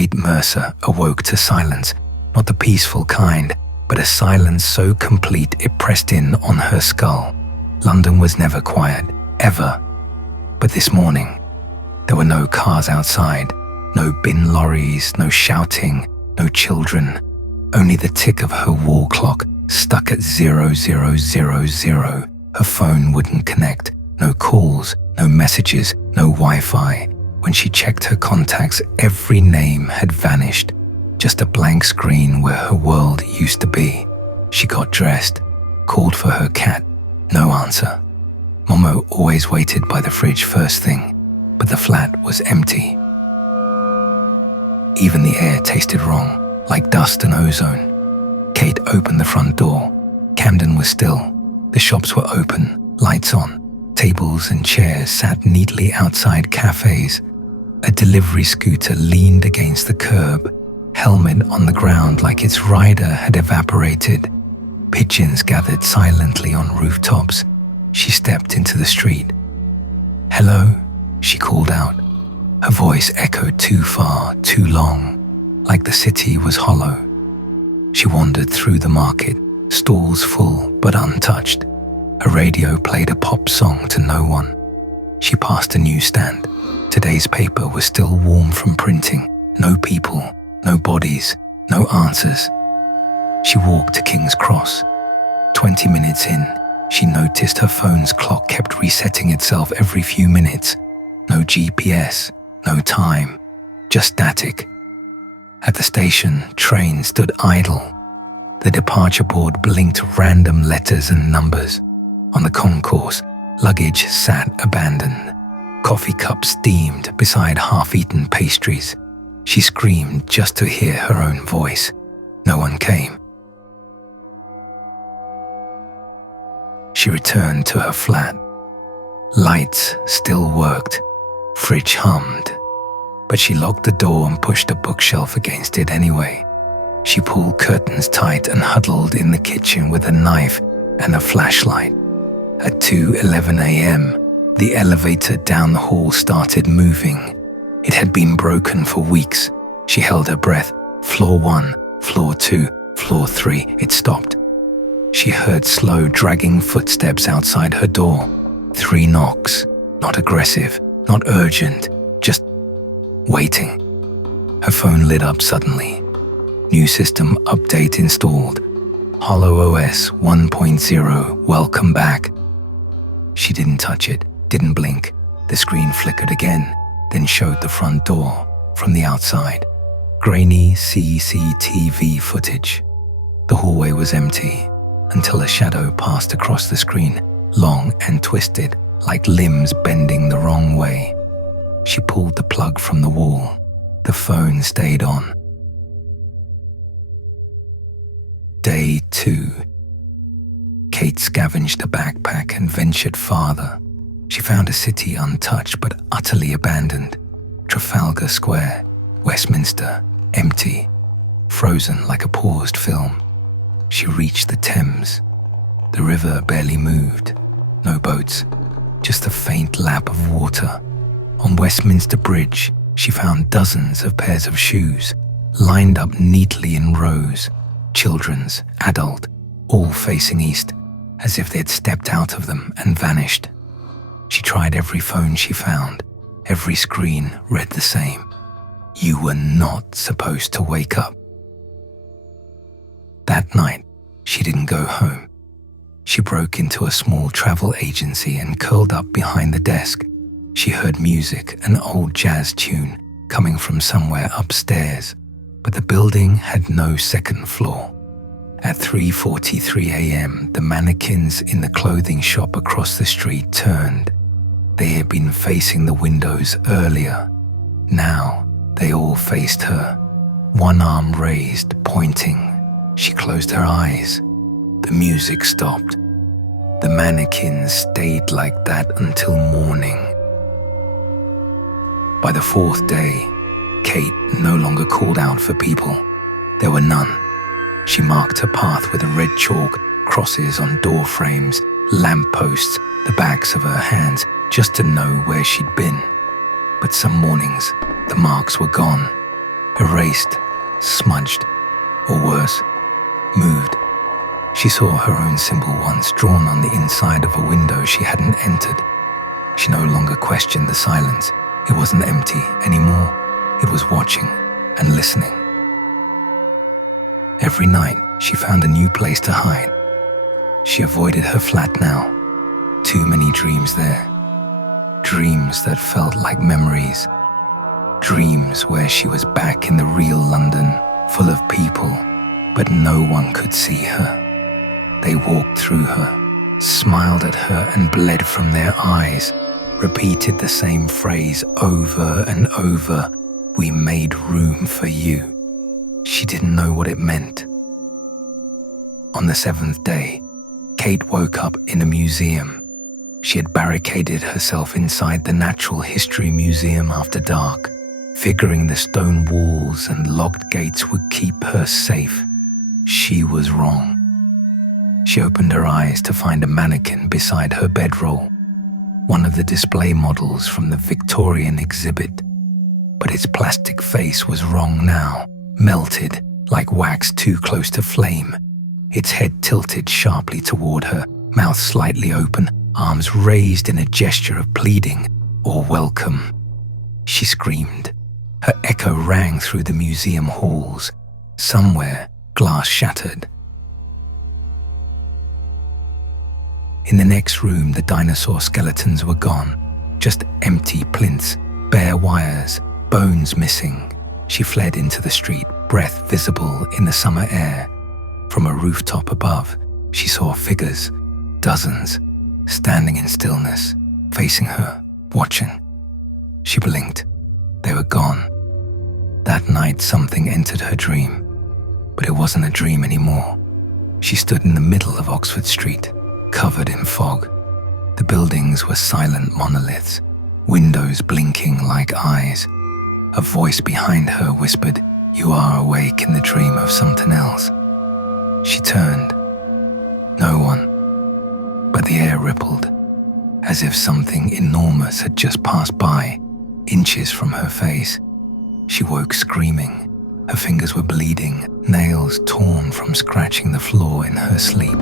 Kate Mercer awoke to silence, not the peaceful kind, but a silence so complete it pressed in on her skull. London was never quiet, ever. But this morning, there were no cars outside, no bin lorries, no shouting, no children, only the tick of her wall clock stuck at 0000. Her phone wouldn't connect, no calls, no messages, no Wi-Fi. When she checked her contacts, every name had vanished, just a blank screen where her world used to be. She got dressed, called for her cat, no answer. Momo always waited by the fridge first thing, but the flat was empty. Even the air tasted wrong, like dust and ozone. Kate opened the front door. Camden was still. The shops were open, lights on. Tables and chairs sat neatly outside cafes. A delivery scooter leaned against the curb, helmet on the ground like its rider had evaporated. Pigeons gathered silently on rooftops. She stepped into the street. "Hello," she called out. Her voice echoed too far, too long, like the city was hollow. She wandered through the market, stalls full but untouched. A radio played a pop song to no one. She passed a newsstand. Today's paper was still warm from printing. No people, no bodies, no answers. She walked to King's Cross. 20 minutes in, she noticed her phone's clock kept resetting itself every few minutes. No GPS, no time, just static. At the station, trains stood idle. The departure board blinked random letters and numbers. On the concourse, luggage sat abandoned. Coffee cups steamed beside half-eaten pastries. She screamed just to hear her own voice. No one came. She returned to her flat. Lights still worked. Fridge hummed. But she locked the door and pushed a bookshelf against it anyway. She pulled curtains tight and huddled in the kitchen with a knife and a flashlight. At 2:11 a.m., the elevator down the hall started moving. It had been broken for weeks. She held her breath. Floor 1, floor 2, floor 3. It stopped. She heard slow, dragging footsteps outside her door. 3 knocks. Not aggressive, not urgent, just waiting. Her phone lit up suddenly. New system update installed. HoloOS 1.0, welcome back. She didn't touch it, didn't blink. The screen flickered again, then showed the front door from the outside. Grainy CCTV footage. The hallway was empty until a shadow passed across the screen, long and twisted, like limbs bending the wrong way. She pulled the plug from the wall. The phone stayed on. Day 2. Kate scavenged a backpack and ventured farther. She found a city untouched but utterly abandoned. Trafalgar Square, Westminster, empty, frozen like a paused film. She reached the Thames. The river barely moved. No boats, just a faint lap of water. On Westminster Bridge, she found dozens of pairs of shoes, lined up neatly in rows. Children's, adult, all facing east, as if they'd stepped out of them and vanished. She tried every phone she found. Every screen read the same. You were not supposed to wake up. That night, she didn't go home. She broke into a small travel agency and curled up behind the desk. She heard music, an old jazz tune, coming from somewhere upstairs, but the building had no second floor. At 3:43 a.m., the mannequins in the clothing shop across the street turned. They had been facing the windows earlier. Now, they all faced her, one arm raised, pointing. She closed her eyes. The music stopped. The mannequins stayed like that until morning. By the 4th day, Kate no longer called out for people. There were none. She marked her path with a red chalk, crosses on door frames, lampposts, the backs of her hands, just to know where she'd been. But some mornings, the marks were gone. erased, smudged, or worse, moved. She saw her own symbol once drawn on the inside of a window she hadn't entered. She no longer questioned the silence. It wasn't empty anymore. It was watching and listening. Every night, she found a new place to hide. She avoided her flat now. Too many dreams there. Dreams that felt like memories. Dreams where she was back in the real London, full of people, but no one could see her. They walked through her, smiled at her and bled from their eyes, repeated the same phrase over and over, "We made room for you." She didn't know what it meant. On the 7th day, Kate woke up in a museum. She had barricaded herself inside the Natural History Museum after dark, figuring the stone walls and locked gates would keep her safe. She was wrong. She opened her eyes to find a mannequin beside her bedroll, one of the display models from the Victorian exhibit. But its plastic face was wrong now, melted like wax too close to flame. Its head tilted sharply toward her, mouth slightly open, arms raised in a gesture of pleading or welcome. She screamed. Her echo rang through the museum halls. Somewhere, glass shattered. In the next room, the dinosaur skeletons were gone. Just empty plinths, bare wires, bones missing. She fled into the street, breath visible in the summer air. From a rooftop above, she saw figures, dozens, standing in stillness, facing her, watching. She blinked. They were gone. That night, something entered her dream. But it wasn't a dream anymore. She stood in the middle of Oxford Street, covered in fog. The buildings were silent monoliths, windows blinking like eyes. A voice behind her whispered, "You are awake in the dream of something else." She turned. No one. But the air rippled, as if something enormous had just passed by, inches from her face. She woke screaming. Her fingers were bleeding, nails torn from scratching the floor in her sleep.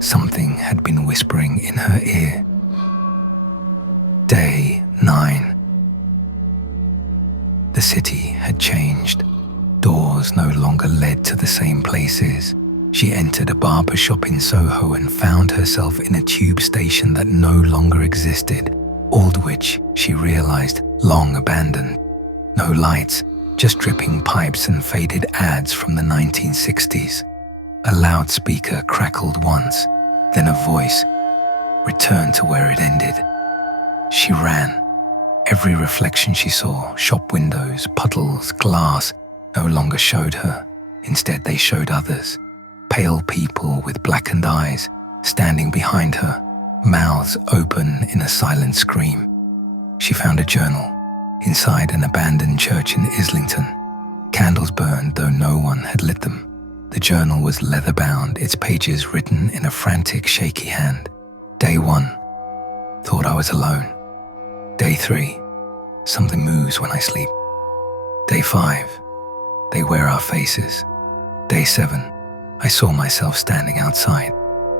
Something had been whispering in her ear. Day 9. The city had changed. Doors no longer led to the same places. She entered a barber shop in Soho and found herself in a tube station that no longer existed, Aldwych, she realized, long abandoned. No lights, just dripping pipes and faded ads from the 1960s. A loudspeaker crackled once, then a voice returned to where it ended. She ran. Every reflection she saw, shop windows, puddles, glass, no longer showed her. Instead, they showed others. Pale people with blackened eyes, standing behind her, mouths open in a silent scream. She found a journal inside an abandoned church in Islington. Candles burned, though no one had lit them. The journal was leather-bound, its pages written in a frantic, shaky hand. Day 1, thought I was alone. Day 3, something moves when I sleep. Day 5, they wear our faces. Day 7, I saw myself standing outside.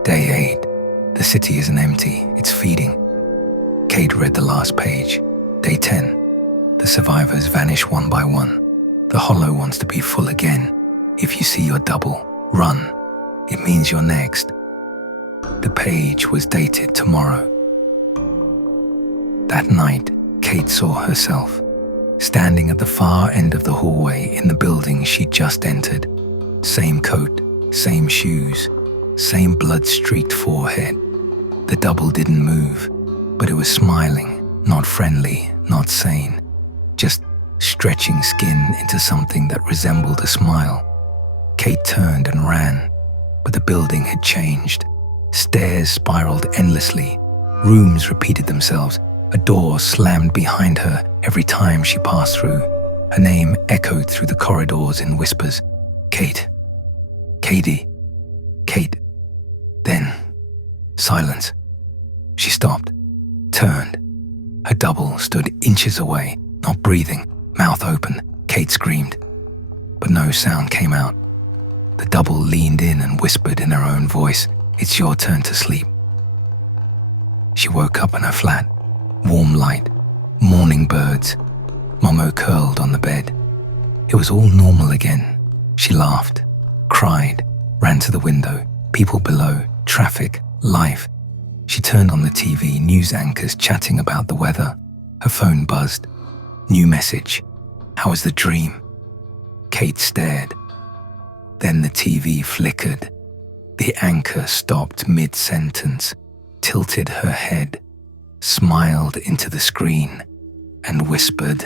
Day 8, the city isn't empty, it's feeding. Kate read the last page. Day 10, the survivors vanish one by one. The hollow wants to be full again. If you see your double, run. It means you're next. The page was dated tomorrow. That night, Kate saw herself, standing at the far end of the hallway in the building she'd just entered. Same coat, same shoes, same blood-streaked forehead. The double didn't move, but it was smiling, not friendly, not sane, just stretching skin into something that resembled a smile. Kate turned and ran, but the building had changed. Stairs spiraled endlessly. Rooms repeated themselves. A door slammed behind her every time she passed through. Her name echoed through the corridors in whispers. Kate. Katie. Kate. Then, silence. She stopped, turned. Her double stood inches away, not breathing, mouth open. Kate screamed. but no sound came out. The double leaned in and whispered in her own voice, "It's your turn to sleep." She woke up in her flat. Warm light, morning birds. Momo curled on the bed. It was all normal again. She laughed, cried, ran to the window. People below, traffic, life. She turned on the TV, news anchors chatting about the weather. Her phone buzzed. New message. "How was the dream?" Kate stared. Then the TV flickered. The anchor stopped mid-sentence, tilted her head, smiled into the screen, and whispered,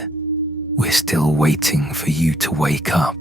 "We're still waiting for you to wake up."